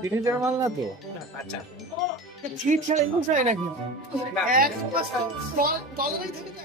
ফ্রিজের মাল না তো? আচ্ছা ছিট ছাড়া ইউজ হয় নাকি? না টলারেই থাকে না।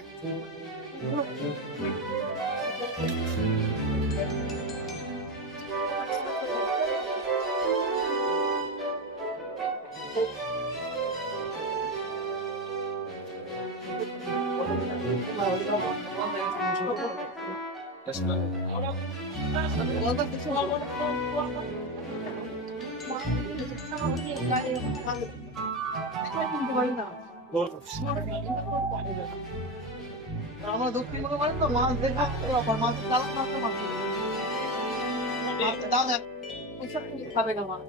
আমরা দক্ষিণবঙ্গে মানে তো মাছ দেখা মাছ কালো মাছ তো মাছ দাম খাবে না মাছ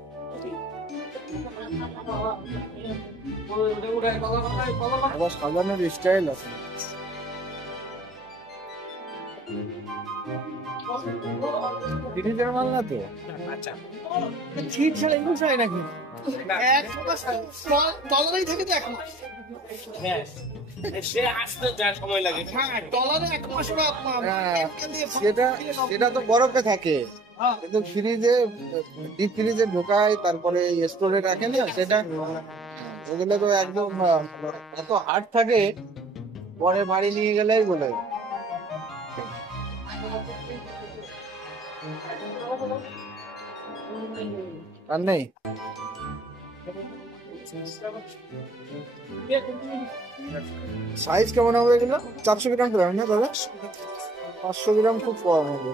সাজানোর স্টাইল আছে। ফ্রিজের মাল না তো? আচ্ছা ছিট ছাড়া ইউজ হয় নাকি? টলারেই থাকে তো এক মাস। হ্যাঁ সে আসতে যা সময় লাগে হ্যাঁ টলারে এক মাস ওরা সেটা তো বরফে থাকে, কিন্তু ফ্রিজে ডিপ ফ্রিজে ঢোকায় তারপরে স্টোরে রাখে না, সেটা ওগুলো তো একদম এত হার্ড থাকে, পরে বাড়ি নিয়ে গেলেই বলে আর নেই। সাইজ কেমন হবে এগুলো? 400 গ্রাম করে না দাদা? 500 গ্রাম খুব কম হবে।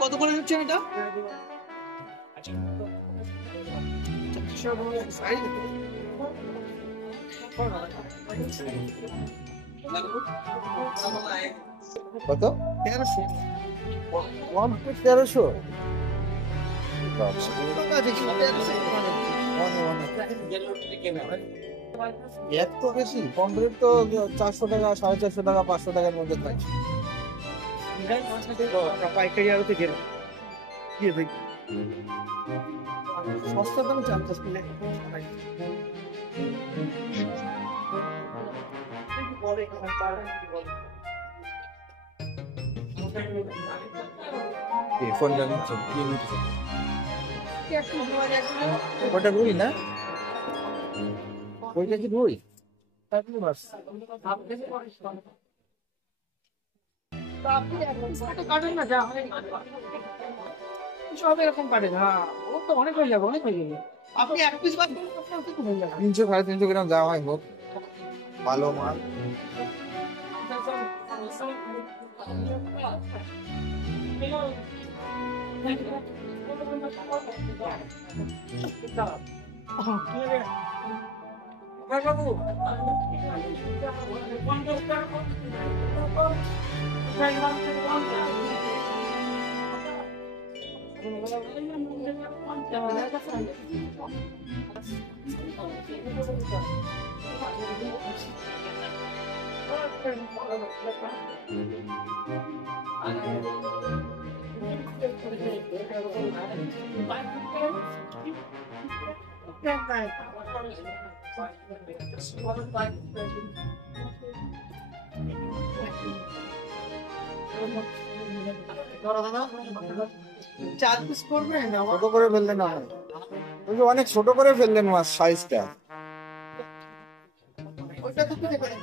কত করে হচ্ছে এটা? কত? 1300 1300? এত বেশি? কমপ্লিট তো 400 টাকা, 450 টাকা, 500 টাকার মধ্যে থাকে। পাইকারি আরো থেকে সস্তা দাম 50 কিলো ফোন ওটা রুই না? ওইটা কি রুই? কাটেন না যা সব এরকম কাটেন। হ্যাঁ ও তো অনেক হয়ে যাবে, অনেক হয়ে যাবে। আপনি এক পিস বাদ করুন, হয়ে যাবে। 300-350 গ্রাম যা হয় হোক, ভালো মাল। চার পিস করবেন? ছোট করে ফেললেন না, ওই যে অনেক ছোট করে ফেললেন মাছ সাইজটা। ওইটা তো দিতে পারেন।